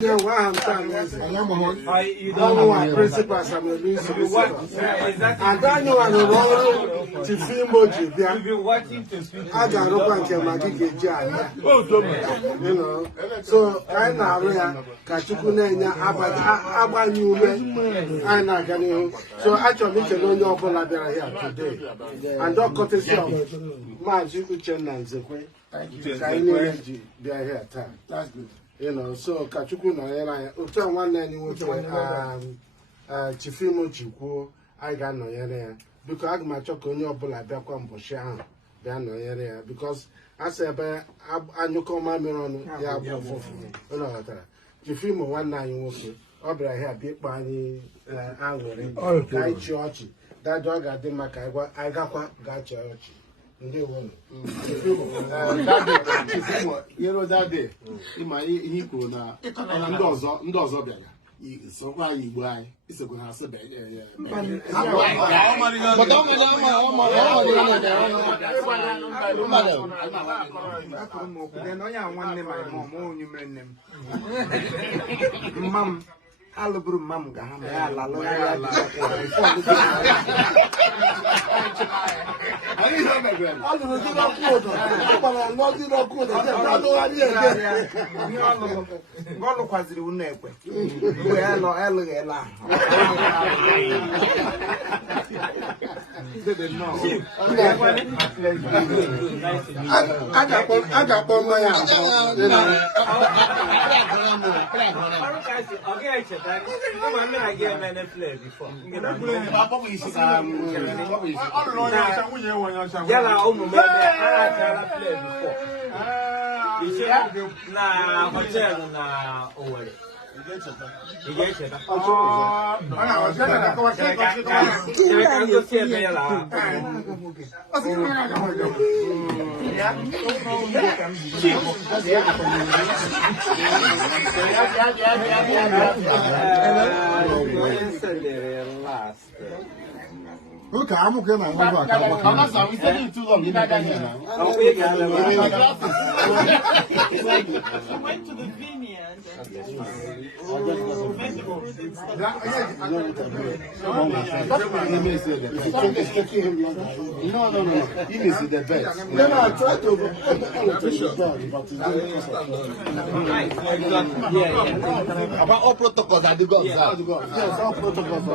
Yeah, why I'm saying you don't know what principals are doing. And I know I'm rolling to film Moji. I got up and came back again. You know, so I know Kachukuna, Abba New I know. So actually, you know your Bolabera here today. And don't cut it off. Majuku Chen Zekwe. They are here. That's good. You know, so Kachuku no yena uta one you Chifimo Chukwu I got no yena because I my chok onye obula bia kwa mboshi ahụ bia no yena because as ebe anyuko ma mere onu ya agbo fofu ụlọ ghọtara Chifimo one nwoke ọ bịara here bịa kpa anyị anwere ka anyị chi ọchị dajọ ọ ga-adị maka anyị gakwa ga chi ọchị. You know that day, in my he could not so why you buy it's a good house. But Alubru Mam Gaham, I gave him a play before. Yala Omo play before. Na hotel na Owere. You get it. Look, I'm okay. I'm not saying too long. You went to the vineyard. No. He is the best. Then I try to about all protocols that the gods have. Yes, all protocols.